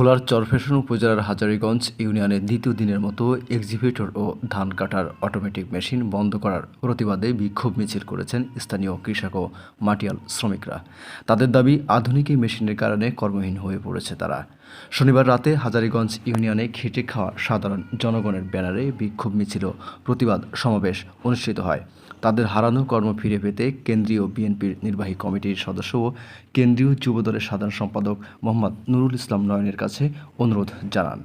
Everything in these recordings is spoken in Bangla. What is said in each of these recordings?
ভোলার চরফ্যাশন উপজেলার হাজারীগঞ্জ ইউনিয়নের দ্বিতীয় দিনের মতো এক্সিভেটর ও ধান কাটার অটোমেটিক মেশিন বন্ধ করার প্রতিবাদে বিক্ষোভ মিছিল করেছেন স্থানীয় কৃষক ও মাটিয়াল শ্রমিকরা। তাদের দাবি, আধুনিক এই মেশিনের কারণে কর্মহীন হয়ে পড়েছে তারা। শনিবার রাতে হাজারীগঞ্জ ইউনিয়নে খেটে খাওয়া সাধারণ জনগণের ব্যানারে বিক্ষোভ মিছিল ও প্রতিবাদ সমাবেশ অনুষ্ঠিত হয়। তাদের হারানো কর্ম ফিরে পেতে কেন্দ্রীয় বিএনপির নির্বাহী কমিটির সদস্য ও কেন্দ্রীয় যুবদলের সাধারণ সম্পাদক মোহাম্মদ নুরুল ইসলাম নয়নের কাছে অনুরোধ জানান।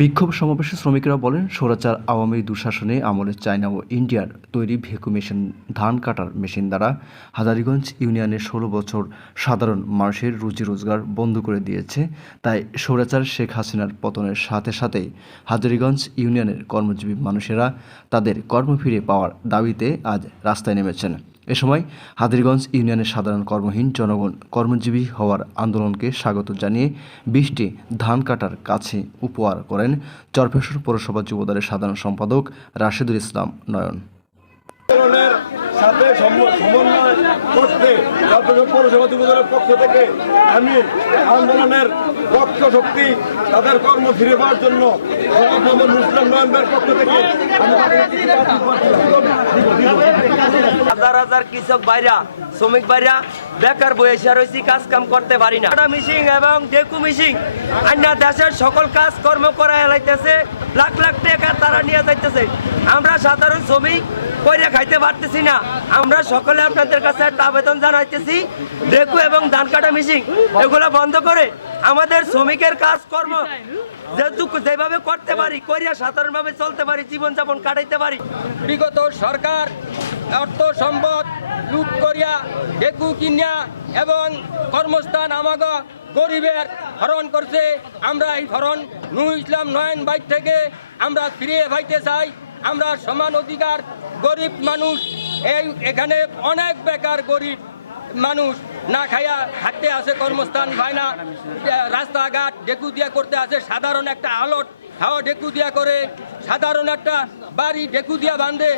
বিক্ষোভ সমাবেশে শ্রমিকরা বলেন, স্বৈরাচার আওয়ামী দুঃশাসনে আমলে চায়না ও ইন্ডিয়ার তৈরি ভেকু মেশিন ধান কাটার মেশিন দ্বারা হাজারীগঞ্জ ইউনিয়নের ১৬ বছর সাধারণ মানুষের রুজি রোজগার বন্ধ করে দিয়েছে। তাই স্বৈরাচার শেখ হাসিনার পতনের সাথে সাথেই হাজারীগঞ্জ ইউনিয়নের কর্মজীবী মানুষেরা তাদের কর্ম ফিরে পাওয়ার দাবিতে আজ রাস্তায় নেমেছেন। এ সময় হাজারীগঞ্জ ইউনিয়নের সাধারণ কর্মহীন জনগণ কর্মজীবী হওয়ার আন্দোলনকে স্বাগত জানিয়ে ২০টি ধান কাটার কাছে উপহার করেন চরফ্যাশন পৌরসভা যুবদলের সাধারণ সম্পাদক রাশেদুল ইসলাম নয়ন। সাথে সমন্বয় করতে পৌরসভা যুবদলের পক্ষ থেকে আমি আন্দোলনের পক্ষ শক্তি তাদের কর্ম ফিরে পাওয়ার জন্য মুসলিম নয়নের পক্ষ থেকে হাজার হাজার কৃষক ভাইরা, শ্রমিক ভাইরা বেকার বয়সে রয়েছে, কাজ কাম করতে পারি না। মিশিং এবং ডেকু মিশিং অন্য দেশের সকল কাজ কর্ম করা এলাইতেছে, লাখ লাখ টাকা তারা নিয়ে যাইতেছে। আমরা সাধারণ শ্রমিক কইরা খাইতে পারতেছি না। আমরা সকলে আপনাদের কাছে একটা আবেদন জানাইতেছি, ডেকু এবং ধান কাটা মিশিং এগুলো বন্ধ করে আমাদের শ্রমিকের কাজকর্ম যেভাবে করতে পারি, করিয়া সাধারণভাবে চলতে পারি, জীবনযাপন কাটাইতে পারি। বিগত সরকার অর্থ সম্পদ লুট করিয়া ডেকু কিনিয়া এবং কর্মস্থান আমাগ গরিবের হরণ করছে। আমরা এই হরণ নুরুল ইসলাম নয়ন বাইক থেকে আমরা ফিরিয়ে পাইতে চাই। আমরা সমান অধিকার, গরিব মানুষ, এখানে অনেক বেকার গরিব মানুষ না খাইয়া হাঁটতে আছে, কর্মস্থান পায় না, রাস্তাঘাট ডেকু দিয়া করতে আছে। সাধারণ একটা আলট হাওয়া ডেকু দিয়া করে, সাধারণ একটা বাড়ি ডেকু দিয়া বাঁধে।